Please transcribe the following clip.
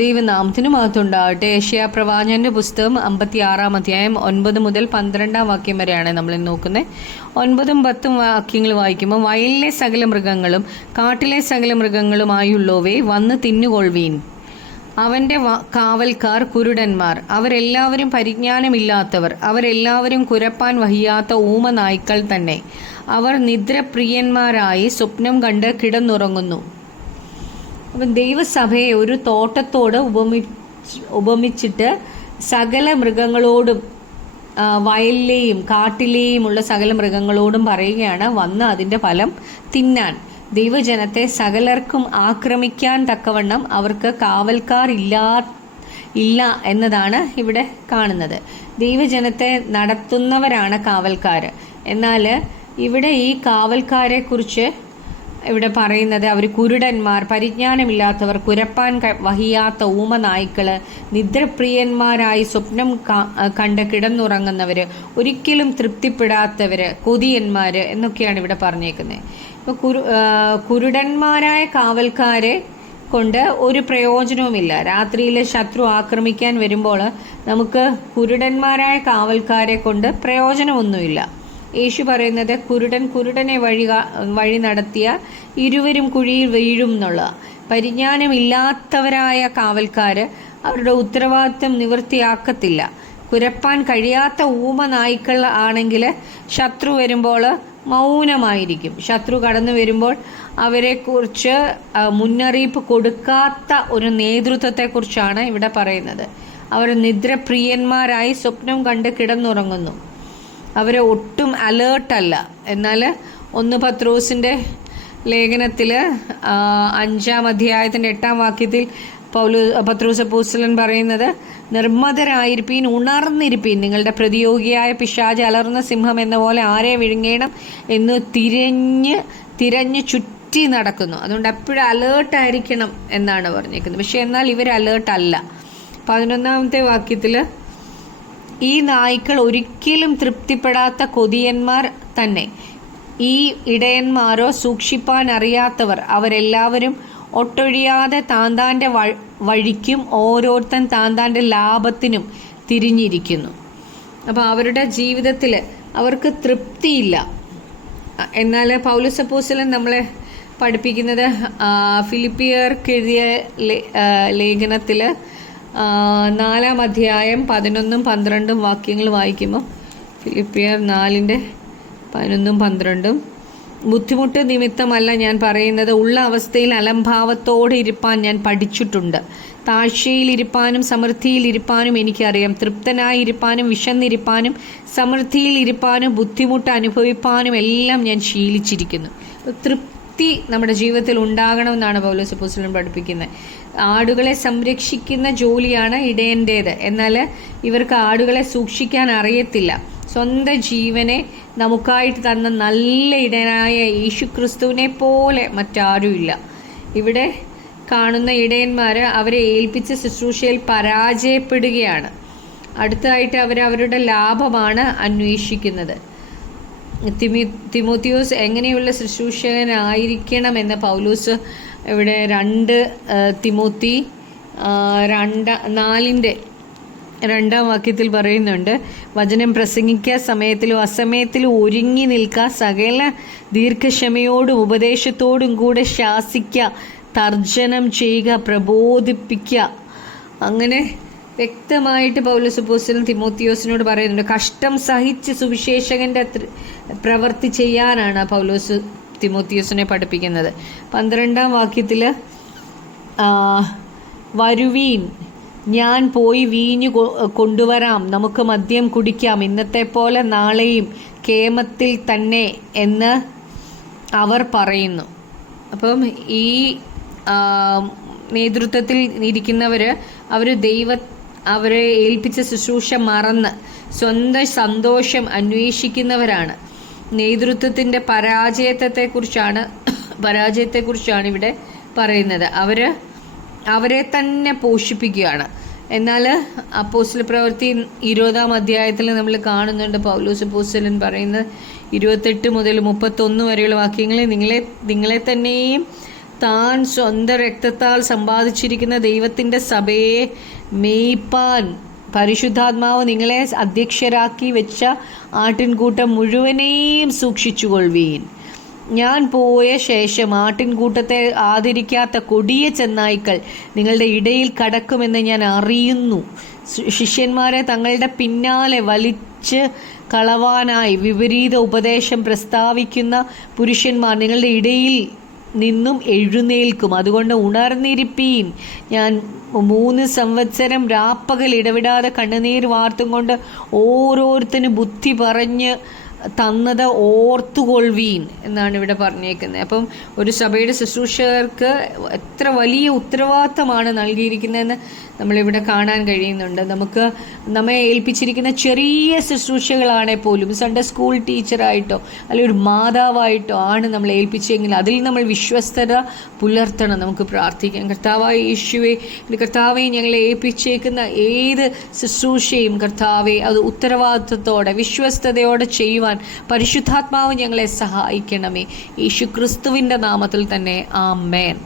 ദൈവനാമത്തിന് മഹത്വമുണ്ടാകട്ടെ. യെശയ്യാ പ്രവാചകന്റെ പുസ്തകം 56 അധ്യായം 9 മുതൽ 12 വാക്യം വരെയാണ് നമ്മൾ നോക്കുന്നത്. 9ഉം 10ഉം വാക്യങ്ങൾ വായിക്കുമ്പോൾ, വയലിലെ സകല മൃഗങ്ങളും കാട്ടിലെ സകല മൃഗങ്ങളുമായുള്ളവേ വന്ന് തിന്നുകൊള്ളുവീൻ. അവന്റെ കാവൽക്കാർ കുരുടന്മാർ, അവരെല്ലാവരും പരിജ്ഞാനമില്ലാത്തവർ, അവരെല്ലാവരും കുരപ്പാൻ വഹിയാത്ത ഊമ നായ്ക്കൾ തന്നെ. അവർ നിദ്രപ്രിയന്മാരായി സ്വപ്നം കണ്ട് കിടന്നുറങ്ങുന്നു. അപ്പം ദൈവസഭയെ ഒരു തോട്ടത്തോട് ഉപമിച്ചിട്ട് സകല മൃഗങ്ങളോടും, വയലിലെയും കാട്ടിലെയും ഉള്ള സകല മൃഗങ്ങളോടും പറയുകയാണ്, വന്ന് അതിൻ്റെ ഫലം തിന്നാൻ. ദൈവജനത്തെ സകലർക്കും ആക്രമിക്കാൻ തക്കവണ്ണം അവർക്ക് കാവൽക്കാർ ഇല്ല എന്നതാണ് ഇവിടെ കാണുന്നത്. ദൈവജനത്തെ നടത്തുന്നവരാണ് കാവൽക്കാർ. എന്നാൽ ഇവിടെ ഈ കാവൽക്കാരെ കുറിച്ച് ഇവിടെ പറയുന്നത്, അവർ കുരുടന്മാർ, പരിജ്ഞാനമില്ലാത്തവർ, കുരപ്പാൻ വഹിയാത്ത ഊമ നായ്ക്കള്, നിദ്രപ്രിയന്മാരായി സ്വപ്നം കണ്ട് കിടന്നുറങ്ങുന്നവർ, ഒരിക്കലും തൃപ്തിപ്പെടാത്തവർ, കൊതിയന്മാർ എന്നൊക്കെയാണ് ഇവിടെ പറഞ്ഞേക്കുന്നത്. ഇപ്പോൾ കുരുടന്മാരായ കാവൽക്കാരെ കൊണ്ട് ഒരു പ്രയോജനവുമില്ല. രാത്രിയിൽ ശത്രു ആക്രമിക്കാൻ വരുമ്പോൾ നമുക്ക് കുരുടന്മാരായ കാവൽക്കാരെ കൊണ്ട് പ്രയോജനമൊന്നുമില്ല. യേശു പറയുന്നത്, കുരുടനെ വഴി നടത്തിയ ഇരുവരും കുഴിയിൽ വീഴും എന്നുള്ള. പരിജ്ഞാനമില്ലാത്തവരായ കാവൽക്കാർ അവരുടെ ഉത്തരവാദിത്വം നിവൃത്തിയാക്കത്തില്ല. കുരപ്പാൻ കഴിയാത്ത ഊമ നായ്ക്കൾ ആണെങ്കിൽ ശത്രു വരുമ്പോൾ മൗനമായിരിക്കും. ശത്രു കടന്നു വരുമ്പോൾ അവരെക്കുറിച്ച് മുന്നറിയിപ്പ് കൊടുക്കാത്ത ഒരു നേതൃത്വത്തെക്കുറിച്ചാണ് ഇവിടെ പറയുന്നത്. അവർ നിദ്രപ്രിയന്മാരായി സ്വപ്നം കണ്ട് കിടന്നുറങ്ങുന്നു. അവർ ഒട്ടും അലേർട്ടല്ല. എന്നാൽ 1 പത്രോസിൻ്റെ ലേഖനത്തിൽ 5-ാം അധ്യായത്തിൻ്റെ 8-ാം വാക്യത്തിൽ പത്രോസ് അപ്പോസ്തലൻ പറയുന്നത്, നിർമ്മതരായിരിപ്പീൻ, ഉണർന്നിരിപ്പീൻ, നിങ്ങളുടെ പ്രതിയോഗിയായ പിശാച് അലർന്ന സിംഹം എന്ന പോലെ ആരെ വിഴുങ്ങണം എന്ന് തിരഞ്ഞ് ചുറ്റി നടക്കുന്നു. അതുകൊണ്ട് എപ്പോഴും അലേർട്ടായിരിക്കണം എന്നാണ് പറഞ്ഞേക്കുന്നത്. പക്ഷെ എന്നാൽ ഇവർ അലേർട്ടല്ല. 11-ാമത്തെ വാക്യത്തിൽ, ഈ നായ്ക്കൾ ഒരിക്കലും തൃപ്തിപ്പെടാത്ത കൊതിയന്മാർ തന്നെ. ഈ ഇടയന്മാരോ സൂക്ഷിപ്പാൻ അറിയാത്തവർ, അവരെല്ലാവരും ഒട്ടൊഴിയാതെ താന്താൻ്റെ വഴിക്കും ഓരോരുത്തൻ താന്താൻ്റെ ലാഭത്തിനും തിരിഞ്ഞിരിക്കുന്നു. അപ്പോൾ അവരുടെ ജീവിതത്തിൽ അവർക്ക് തൃപ്തിയില്ല. എന്നാൽ പൗലോസ് അപ്പോസ്തലൻ നമ്മളെ പഠിപ്പിക്കുന്നത്, ഫിലിപ്പിയർക്ക് എഴുതിയ ലേഖനത്തിൽ 4-ാം അധ്യായം 11ഉം 12ഉം വാക്യങ്ങൾ വായിക്കുമ്പോൾ, ഫിലിപ്പിയർ 4:11ഉം 12ഉം, ബുദ്ധിമുട്ട് നിമിത്തമല്ല ഞാൻ പറയുന്നത്, ഉള്ള അവസ്ഥയിൽ അലംഭാവത്തോടെ ഇരിപ്പാൻ ഞാൻ പഠിച്ചിട്ടുണ്ട്. താഴ്ചയിലിരിപ്പാനും സമൃദ്ധിയിലിരിപ്പാനും എനിക്കറിയാം. തൃപ്തനായിരിക്കാനും വിശന്നിരിപ്പാനും സമൃദ്ധിയിലിരിപ്പാനും ബുദ്ധിമുട്ട് അനുഭവിപ്പാനും എല്ലാം ഞാൻ ശീലിച്ചിരിക്കുന്നു. തൃപ്തി നമ്മുടെ ജീവിതത്തിൽ ഉണ്ടാകണമെന്നാണ് പൗലോസ് അപ്പോസ്തലൻ പഠിപ്പിക്കുന്നത്. ആടുകളെ സംരക്ഷിക്കുന്ന ജോലിയാണ് ഇടയൻ്റേത്. എന്നാൽ ഇവർക്ക് ആടുകളെ സൂക്ഷിക്കാൻ അറിയത്തില്ല. സ്വന്തം ജീവനെ നമുക്കായിട്ട് തന്ന നല്ല ഇടയനായ യേശുക്രിസ്തുവിനെ പോലെ മറ്റാരുമില്ല. ഇവിടെ കാണുന്ന ഇടയന്മാർ അവരെ ഏൽപ്പിച്ച ശുശ്രൂഷയിൽ പരാജയപ്പെടുകയാണ്. അടുത്തതായിട്ട് അവരുടെ ലാഭമാണ് അന്വേഷിക്കുന്നത്. തിമോത്തിയോസ് എങ്ങനെയുള്ള ശുശ്രൂഷകനായിരിക്കണമെന്ന് പൗലോസ് ഇവിടെ 2 തിമോത്തി 4:2 വാക്യത്തിൽ പറയുന്നുണ്ട്. വചനം പ്രസംഗിക്കുക, സമയത്തിലും അസമയത്തിലും ഒരുങ്ങി നിൽക്കുക, സകല ദീർഘക്ഷമയോടും ഉപദേശത്തോടും കൂടെ ശാസിക്കുക, തർജ്ജനം ചെയ്യുക, പ്രബോധിപ്പിക്കുക. അങ്ങനെ വ്യക്തമായിട്ട് പൗലോസ് അപ്പോസ്തലൻ തിമോത്തിയോസിനോട് പറയുന്നുണ്ട്. കഷ്ടം സഹിച്ച് സുവിശേഷകന്റെ പ്രവൃത്തി ചെയ്യാനാണ് പൗലോസ് തിമോത്തിയോസിനെ പഠിപ്പിക്കുന്നത്. 12-ാം വാക്യത്തിൽ, വരുവീൻ, ഞാൻ പോയി വീഞ്ഞു കൊണ്ടുവരാം, നമുക്ക് മദ്യം കുടിക്കാം, ഇന്നത്തെ പോലെ നാളെയും കേമത്തിൽ തന്നെ എന്ന് അവർ പറയുന്നു. അപ്പം ഈ നേതൃത്വത്തിൽ ഇരിക്കുന്നവർ അവരെ ഏൽപ്പിച്ച ശുശ്രൂഷ മറന്ന് സ്വന്തം സന്തോഷം അന്വേഷിക്കുന്നവരാണ്. നേതൃത്വത്തിൻ്റെ പരാജയത്തെക്കുറിച്ചാണ് ഇവിടെ പറയുന്നത്. അവരെ തന്നെ പോഷിപ്പിക്കുകയാണ്. എന്നാൽ അപ്പോസ്തല പ്രവൃത്തി 20-ാം അധ്യായത്തിൽ നമ്മൾ കാണുന്നുണ്ട്, പൗലോസ് അപ്പോസ്തലൻ പറയുന്നത് 28 മുതൽ 31 വരെയുള്ള വാക്യങ്ങളിൽ, നിങ്ങളെ തന്നെയും താൻ സ്വന്തം രക്തത്താൽ സമ്പാദിച്ചിരിക്കുന്ന ദൈവത്തിൻ്റെ സഭയെ മേയ്പ്പാൻ പരിശുദ്ധാത്മാവ് നിങ്ങളെ അധ്യക്ഷരാക്കി വെച്ച ആട്ടിൻകൂട്ടം മുഴുവനെയും സൂക്ഷിച്ചുകൊള്ളുവീൻ. ഞാൻ പോയ ശേഷം ആട്ടിൻകൂട്ടത്തെ ആദരിക്കാത്ത കൊടിയ ചെന്നായ്ക്കൾ നിങ്ങളുടെ ഇടയിൽ കടക്കുമെന്ന് ഞാൻ അറിയുന്നു. ശിഷ്യന്മാരെ തങ്ങളുടെ പിന്നാലെ വലിച്ച് കളവാനായി വിപരീത ഉപദേശം പ്രസ്താവിക്കുന്ന പുരുഷന്മാർ നിങ്ങളുടെ ഇടയിൽ നിന്നും എഴുന്നേൽക്കും. അതുകൊണ്ട് ഉണർന്നിരിപ്പീൻ. ഞാൻ 3 സംവത്സരം രാപ്പകൽ ഇടവിടാതെ കണ്ണുനീർ വാർത്തും കൊണ്ട് ഓരോരുത്തരും ബുദ്ധി പറഞ്ഞ് തന്നത് ഓർത്തുകൊള്ളുവീൻ എന്നാണ് ഇവിടെ പറഞ്ഞേക്കുന്നത്. അപ്പം ഒരു സഭയുടെ ശുശ്രൂഷകർക്ക് എത്ര വലിയ ഉത്തരവാദിത്തമാണ് നൽകിയിരിക്കുന്നതെന്ന് നമ്മളിവിടെ കാണാൻ കഴിയുന്നുണ്ട്. നമുക്ക് നമ്മെ ഏൽപ്പിച്ചിരിക്കുന്ന ചെറിയ ശുശ്രൂഷകളാണെ പോലും സൺഡേ സ്കൂൾ ടീച്ചറായിട്ടോ അല്ലെങ്കിൽ ഒരു മാതാവായിട്ടോ ആണ് നമ്മൾ ഏൽപ്പിച്ചെങ്കിൽ അതിൽ നമ്മൾ വിശ്വസ്തത പുലർത്തണം. നമുക്ക് പ്രാർത്ഥിക്കാം. കർത്താവായ യേശുവേ, കർത്താവെ ഞങ്ങളെ ഏൽപ്പിച്ചേക്കുന്ന ഏത് ശുശ്രൂഷയും കർത്താവെ അത് ഉത്തരവാദിത്വത്തോടെ വിശ്വസ്തയോടെ ചെയ്യുവാൻ പരിശുദ്ധാത്മാവ് ഞങ്ങളെ സഹായിക്കണമേ. യേശു ക്രിസ്തുവിൻ്റെ നാമത്തിൽ തന്നെ ആമേൻ.